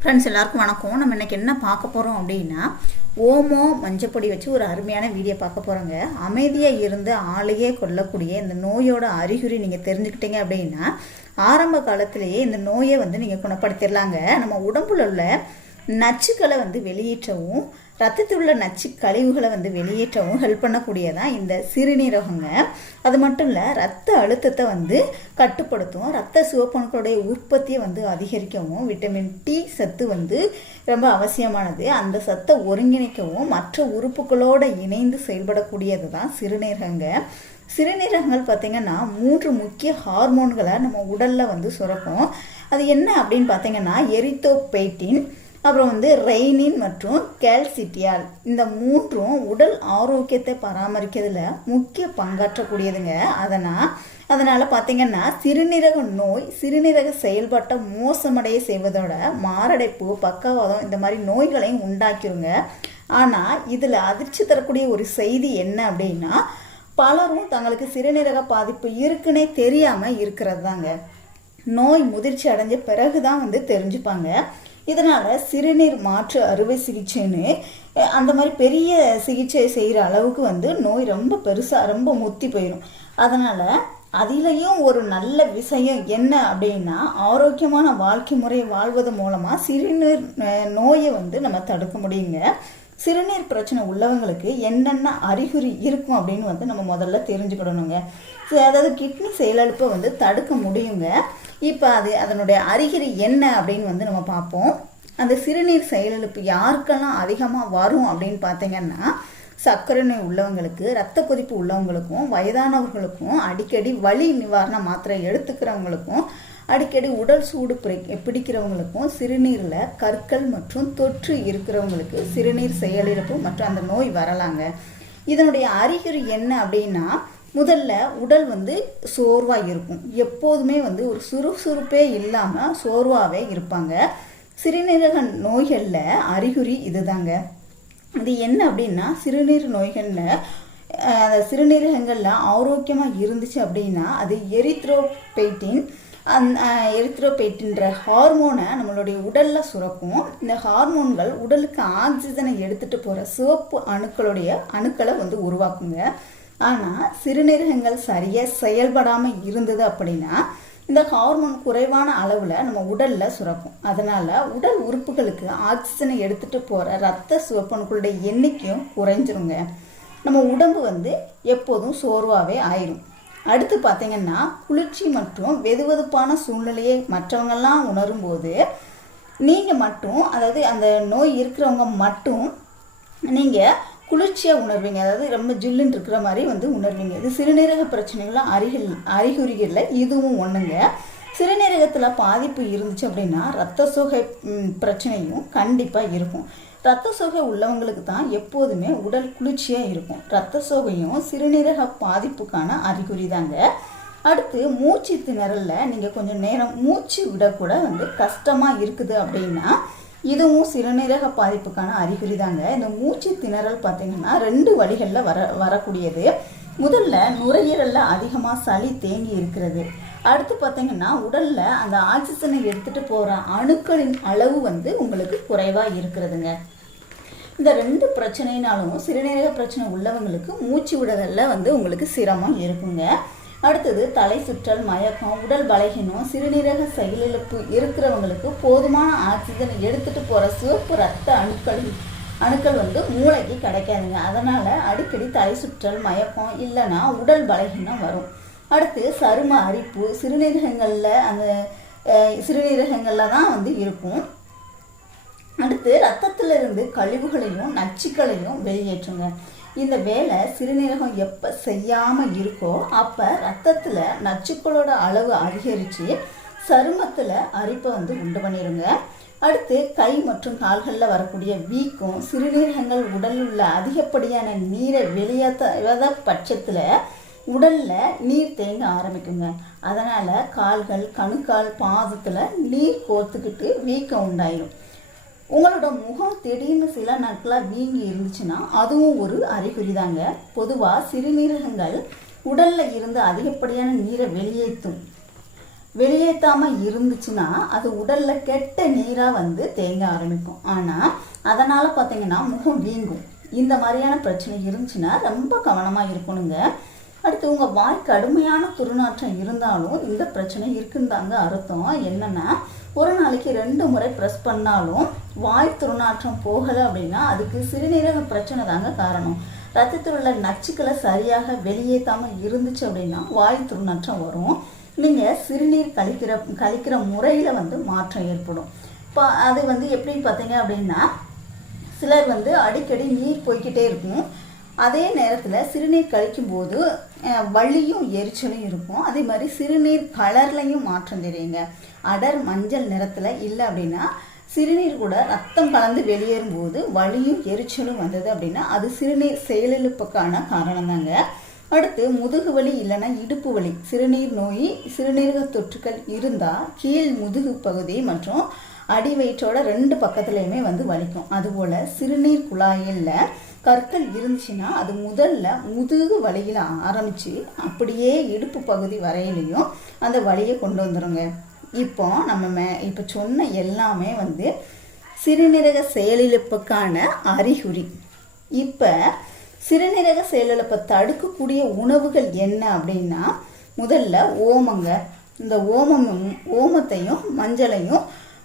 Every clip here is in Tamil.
ஃப்ரெண்ட்ஸ் எல்லாருக்கும் வணக்கம். நம்ம இன்னைக்கு என்ன பார்க்க போகிறோம் அப்படின்னா ஓமோ மஞ்சப்பொடி வச்சு ஒரு அருமையான வீடியோ பார்க்க போகிறோங்க அமைதியாக இருந்து ஆளையே கொல்லக்கூடிய இந்த நோயோட அறிகுறி நீங்கள் தெரிஞ்சுக்கிட்டீங்க அப்படின்னா ஆரம்ப காலத்திலேயே இந்த நோயை வந்து நீங்கள் குணப்படுத்திடலாங்க நம்ம உடம்புல உள்ள நச்சுக்களை வந்து வெளியேற்றவும் ரத்தத்தில் உள்ள நச்சு கழிவுகளை வந்து வெளியேற்றவும் ஹெல்ப் பண்ணக்கூடியதான் இந்த சிறுநீரகங்க. அது மட்டும் இல்லை ரத்த அழுத்தத்தை வந்து கட்டுப்படுத்தும் ரத்த சிவப்பணுக்களுடைய உற்பத்தியை வந்து அதிகரிக்கவும் விட்டமின் டி சத்து வந்து ரொம்ப அவசியமானது. அந்த சத்தை ஒருங்கிணைக்கவும் மற்ற உறுப்புகளோடு இணைந்து செயல்படக்கூடியது தான் சிறுநீரகங்க. சிறுநீரகங்கள் பார்த்திங்கன்னா மூன்று முக்கிய ஹார்மோன்களை நம்ம உடலில் வந்து சுரக்கும். அது என்ன அப்படின்னு பார்த்தீங்கன்னா எரித்தோபெய்டின் அப்புறம் வந்து ரெய்னின் மற்றும் கேல்சிட்டியால். இந்த மூன்றும் உடல் ஆரோக்கியத்தை பராமரிக்கிறதுல முக்கிய பங்காற்றக்கூடியதுங்க. அதனால் அதனால் பார்த்தீங்கன்னா சிறுநீரக நோய் சிறுநீரக செயல்பாட்டை மோசமடைய செய்வதோட மாரடைப்பு பக்கவாதம் இந்த மாதிரி நோய்களையும் உண்டாக்கிருங்க. ஆனால் இதில் அதிர்ச்சி தரக்கூடிய ஒரு செய்தி என்ன அப்படின்னா பலரும் தங்களுக்கு சிறுநீரக பாதிப்பு இருக்குன்னே தெரியாமல் இருக்கிறது தாங்க நோய் முதிர்ச்சி அடைஞ்ச பிறகு தான் வந்து தெரிஞ்சுப்பாங்க. இதனால் சிறுநீர் மாற்று அறுவை சிகிச்சைன்னு அந்த மாதிரி பெரிய சிகிச்சை செய்கிற அளவுக்கு வந்து நோய் ரொம்ப பெருசாக ரொம்ப முத்தி போயிடும் அதனால் அதிலையும் ஒரு நல்ல விஷயம் என்ன அப்படின்னா ஆரோக்கியமான வாழ்க்கை முறை வாழ்வது மூலமாக சிறுநீர் நோயை வந்து நம்ம தடுக்க முடியுங்க. சிறுநீர் பிரச்சனை உள்ளவங்களுக்கு என்னென்ன அறிகுறி இருக்கும் அப்படின்னு வந்து நம்ம முதல்ல தெரிஞ்சுக்கிடணுங்க அதாவது கிட்னி செயலிழப்பை வந்து தடுக்க முடியுங்க. இப்போ அது அதனுடைய அறிகுறி என்ன அப்படின்னு வந்து நம்ம பார்ப்போம். அந்த சிறுநீர் செயலிழப்பு யாருக்கெல்லாம் அதிகமாக வரும் அப்படின்னு பார்த்தீங்கன்னா சர்க்கரை நோய் உள்ளவங்களுக்கு ரத்த கொதிப்பு உள்ளவங்களுக்கும் வயதானவர்களுக்கும் அடிக்கடி வலி நிவாரண மாத்திரை எடுத்துக்கிறவங்களுக்கும் அடிக்கடி உடல் சூடு பிடிக்கிறவங்களுக்கும் சிறுநீரில் கற்கள் மற்றும் தொற்று இருக்கிறவங்களுக்கு சிறுநீர் செயலிழப்பு மற்றும் அந்த நோய் வரலாங்க. இதனுடைய அறிகுறி என்ன அப்படின்னா முதல்ல உடல் வந்து சோர்வாக இருக்கும். எப்போதுமே வந்து ஒரு சுறுசுறுப்பே இல்லாமல் சோர்வாகவே இருப்பாங்க. சிறுநீரக நோய்களில் அறிகுறி இதுதாங்க. இது என்ன அப்படின்னா சிறுநீர் நோய்களில் சிறுநீரகங்களில் ஆரோக்கியமாக இருந்துச்சு அப்படின்னா அது எரித்ரோபெய்டின் அந் எரித்ரோபெய்டின்ற ஹார்மோனை நம்மளுடைய உடலில் சுரக்கும். இந்த ஹார்மோன்கள் உடலுக்கு ஆக்சிஜனை எடுத்துகிட்டு போகிற சிவப்பு அணுக்களுடைய அணுக்களை வந்து உருவாக்குங்க. ஆனால் சிறுநீரகங்கள் சரியாக செயல்படாமல் இருந்தது அப்படின்னா இந்த ஹார்மோன் குறைவான அளவில் நம்ம உடலில் சுரக்கும். அதனால் உடல் உறுப்புகளுக்கு ஆக்சிஜனை எடுத்துகிட்டு போகிற ரத்த சிவப்பணுக்களுடைய எண்ணிக்கையும் குறைஞ்சிருங்க. நம்ம உடம்பு வந்து எப்போதும் சோர்வாகவே ஆயிரும். அடுத்து பார்த்திங்கன்னா குளிர்ச்சி மற்றும் வெதுவெதுப்பான சூழ்நிலையை மற்றவங்கெல்லாம் உணரும்போது நீங்கள் மட்டும் அதாவது அந்த நோய் இருக்கிறவங்க மட்டும் நீங்கள் குளிர்ச்சியாக உணர்வீங்க. அதாவது ரொம்ப ஜில்லுன்னு இருக்கிற மாதிரி வந்து உணர்வீங்க. இது சிறுநீரக பிரச்சனைகளும் அறிகுறி அறிகுறிகளில் இதுவும் ஒன்றுங்க சிறுநீரகத்தில் பாதிப்பு இருந்துச்சு அப்படின்னா ரத்த சோகை பிரச்சனையும் கண்டிப்பாக இருக்கும். ரத்த சோகை உள்ளவங்களுக்கு தான் எப்போதுமே உடல் குளிர்ச்சியாக இருக்கும். ரத்த சோகையும் சிறுநீரக பாதிப்புக்கான அறிகுறி தாங்க அடுத்து மூச்சு திணறலில் நீங்கள் கொஞ்சம் நேரம் மூச்சு விடக்கூட வந்து கஷ்டமாக இருக்குது அப்படின்னா இதுவும் சிறுநீரக பாதிப்புக்கான அறிகுறி தாங்க. இந்த மூச்சு திணறல் பார்த்தீங்கன்னா ரெண்டு வழிகளில் வர வரக்கூடியது. முதல்ல நுரையீரலில் அதிகமாக சளி தேங்கி இருக்கிறது. அடுத்து பார்த்தீங்கன்னா உடலில் அந்த ஆக்சிஜனை எடுத்துகிட்டு போகிற அணுக்களின் அளவு வந்து உங்களுக்கு குறைவாக இருக்கிறதுங்க. இந்த ரெண்டு பிரச்சனைனாலும் சிறுநீரக பிரச்சனை உள்ளவங்களுக்கு மூச்சு விடுதலில் வந்து உங்களுக்கு சிரமம் இருக்குங்க. அடுத்தது தலை சுற்றல் மயக்கம் உடல் பலகீனம் சிறுநீரக செயலிழப்பு இருக்கிறவங்களுக்கு போதுமான ஆக்சிஜனை எடுத்துகிட்டு போகிற சிவப்பு ரத்த அணுக்கள் அணுக்கள் வந்து மூளைக்கு கிடைக்காதுங்க. அதனால் அடிக்கடி தலை சுற்றல் மயக்கம் இல்லைன்னா உடல் பலகீனம் வரும். அடுத்து சரும அரிப்பு சிறுநீரகங்களில் அந்த சிறுநீரகங்களில் தான் வந்து இருக்கும். அடுத்து ரத்தத்திலிருந்து கழிவுகளையும் நச்சுக்களையும் வெளியேற்றுங்க. இந்த வேலை சிறுநீரகம் எப்போ செய்யாமல் இருக்கோ அப்போ ரத்தத்தில் நச்சுக்களோட அளவு அதிகரித்து சருமத்தில் அரிப்பை வந்து உண்டு பண்ணிடுங்க அடுத்து கை மற்றும் கால்களில் வரக்கூடிய வீக்கம் சிறுநீரகங்கள் உடலில் உள்ள அதிகப்படியான நீரை வெளியேற்ற பட்சத்தில் உடலில் நீர் தேங்க ஆரம்பிக்குங்க. அதனால் கால்கள் கணுக்கால் பாதத்தில் நீர் கோர்த்துக்கிட்டு வீக்கம் உண்டாயிடும் உங்களோட முகம் திடீர்னு சில நாட்களாக வீங்கி இருந்துச்சுன்னா அதுவும் ஒரு அறிகுறி தாங்க. பொதுவாக சிறுநீரகங்கள் உடலில் இருந்து அதிகப்படியான நீரை வெளியேற்றும் வெளியேற்றாமல் இருந்துச்சுன்னா அது உடலில் கெட்ட நீராக வந்து தேங்க ஆரம்பிக்கும். ஆனால் அதனால் பார்த்தீங்கன்னா முகம் வீங்கும். இந்த மாதிரியான பிரச்சனை இருந்துச்சுன்னா ரொம்ப கவனமாக இருக்கணுங்க. அடுத்து உங்கள் வாய் கடுமையான துர்நாற்றம் இருந்தாலும் இந்த பிரச்சனை இருக்குன்னு தாங்க அர்த்தம். என்னன்னா ஒரு நாளைக்கு ரெண்டு முறை ப்ரெஸ் பண்ணாலும் வாய் துர்நாற்றம் போகலை அப்படின்னா அதுக்கு சிறுநீரக பிரச்சனை தாங்க காரணம். ரத்தத்தில் உள்ள நச்சுக்களை சரியாக வெளியேற்றாமல் இருந்துச்சு அப்படின்னா வாய் துர்நாற்றம் வரும். நீங்கள் சிறுநீர் கழிக்கிற கழிக்கிற முறையில் வந்து மாற்றம் ஏற்படும். இப்போ அது வந்து எப்படின்னு பார்த்தீங்க அப்படின்னா சிலர் வந்து அடிக்கடி நீர் போய்க்கிட்டே இருக்கும். அதே நேரத்தில் சிறுநீர் கழிக்கும்போது வலியும் எரிச்சலும் இருக்கும். அதே மாதிரி சிறுநீர் கலர்லையும் மாற்றம் தெரியுங்க. அடர் மஞ்சள் நிறத்தில் இல்லை அப்படின்னா சிறுநீர் கூட ரத்தம் கலந்து வெளியேறும் போது வலியும் எரிச்சலும் வந்தது அப்படின்னா அது சிறுநீர் செயலிழப்புக்கான காரணம் தாங்க அடுத்து முதுகு வலி இல்லைன்னா இடுப்பு வலி. சிறுநீர் நோய் சிறுநீரக தொற்றுக்கள் இருந்தால் கீழ் முதுகு பகுதி மற்றும் அடி வயிற்றோட ரெண்டு பக்கத்துலையுமே வந்து வலிக்கும். அதுபோல் சிறுநீர் குழாயில் கற்கள் இருந்துச்சுன்னா அது முதல்ல முதுகு வலியில் ஆரம்பித்து அப்படியே இடுப்பு பகுதி வரையிலையும் அந்த வலியை கொண்டு வந்துடுங்க இப்போ நம்ம மே இப்போ சொன்ன எல்லாமே வந்து சிறுநீரக செயலிழப்புக்கான அறிகுறி. இப்போ சிறுநீரக செயலிழப்பை தடுக்கக்கூடிய உணவுகள் என்ன அப்படின்னா முதல்ல ஓமங்க. இந்த ஓமமும் ஓமத்தையும் மஞ்சளையும்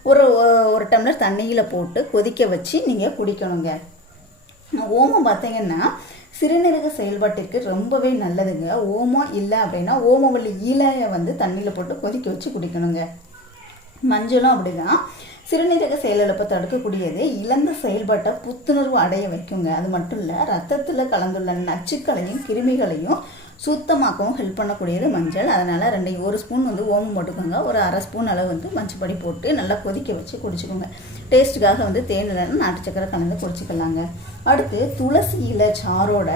ஒரு ஒரு டம்ளர் தண்ணியில் போட்டு கொதிக்க வச்சு நீங்கள் குடிக்கணுங்க. ஓமம் பார்த்தீங்கன்னா சிறுநீரக செயல்பாட்டிற்கு ரொம்பவே நல்லதுங்க. ஓமம் இல்லை அப்படின்னா ஓமவள்ளி இலையை வந்து தண்ணியில் போட்டு கொதிக்க வச்சு குடிக்கணுங்க. மஞ்சளும் அப்படிதான். சிறுநீரக செயலிழப்பை தடுக்கக்கூடியது இழந்த செயல்பாட்டை புத்துணர்வு அடைய வைக்குங்க. அது மட்டும் இல்லை ரத்தத்தில் கலந்துள்ள நச்சுக்களையும் கிருமிகளையும் சுத்தமாக்கவும் ஹெல்ப் பண்ணக்கூடியது மஞ்சள். அதனால் ரெண்டு ஒரு ஸ்பூன் வந்து ஓமம் போட்டுக்கோங்க. ஒரு அரை ஸ்பூன் அளவு வந்து மஞ்சப்படி போட்டு நல்லா கொதிக்க வச்சு குடிச்சுக்கோங்க. டேஸ்ட்டுக்காக வந்து தேனில் நாட்டு சக்கரை கலந்து குடிச்சிக்கலாங்க. அடுத்து துளசி இலை சாரோட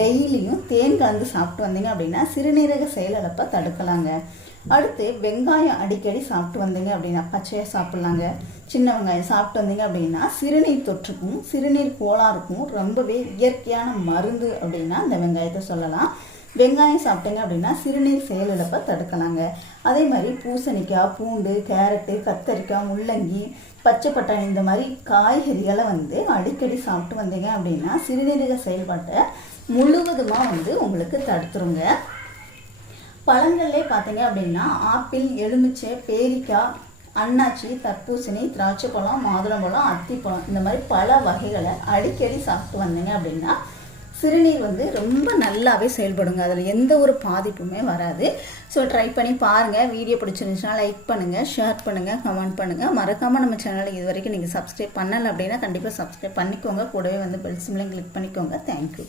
டெய்லியும் தேன் கலந்து சாப்பிட்டு வந்தீங்க அப்படின்னா சிறுநீரக செயலிழப்பை தடுக்கலாங்க. அடுத்து வெங்காயம் அடிக்கடி சாப்பிட்டு வந்தீங்க அப்படின்னா பச்சையாக சாப்பிட்லாங்க. சின்ன வெங்காயம் சாப்பிட்டு வந்தீங்க அப்படின்னா சிறுநீர் தொற்றுக்கும் சிறுநீர் கோளாறுக்கும் ரொம்பவே இயற்கையான மருந்து அப்படின்னா அந்த வெங்காயத்தை சொல்லலாம். வெங்காயம் சாப்பிட்டீங்க அப்படின்னா சிறுநீர் செயலிழப்பை தடுக்கலாங்க. அதே மாதிரி பூசணிக்காய் பூண்டு கேரட்டு கத்தரிக்காய் முள்ளங்கி பச்சை பட்டாணி இந்த மாதிரி காய்கறிகளை வந்து அடிக்கடி சாப்பிட்டு வந்தீங்க அப்படின்னா சிறுநீரக செயல்பாட்டை முழுவதுமாக வந்து உங்களுக்கு தடுத்துருங்க. பழங்கள்லே பார்த்தீங்க அப்படின்னா ஆப்பிள் எலுமிச்சை பேரிக்காய் அன்னாச்சி தர்பூசணி திராட்சை பழம் மாதுளம்பழம் அத்திப்பழம் இந்த மாதிரி பல வகைகளை அடிக்கடி சாப்பிட்டு வந்தீங்க அப்படின்னா சிறுநீர் வந்து ரொம்ப நல்லாவே செயல்படுங்க. அதில் எந்த ஒரு பாதிப்புமே வராது. ஸோ ட்ரை பண்ணி பாருங்கள் வீடியோ பிடிச்சிருந்துச்சுன்னா லைக் பண்ணுங்கள் ஷேர் பண்ணுங்கள் கமெண்ட் பண்ணுங்கள் மறக்காமல் நம்ம சேனலை இது வரைக்கும் நீங்கள் சப்ஸ்கிரைப் பண்ணலை அப்படின்னா கண்டிப்பாக சப்ஸ்கிரைப் பண்ணிக்கோங்க. கூடவே வந்து பெல் சிம்லையும் கிளிக் பண்ணிக்கோங்க. Thank you